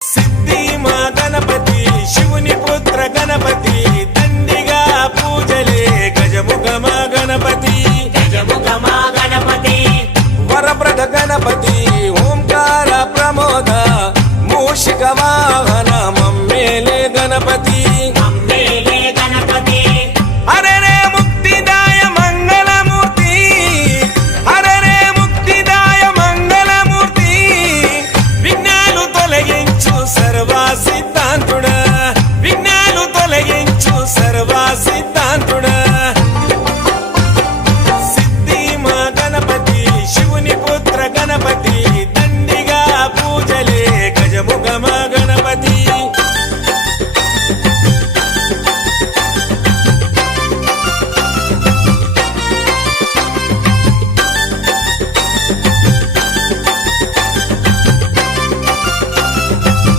సిద్ధి మా గణపతి శివుని పుత్ర గణపతి దండిగా పూజలే గజముఖ మా గణపతి వరప్రద గణపతి ఓంకార ప్రమోద మూషిక వాహన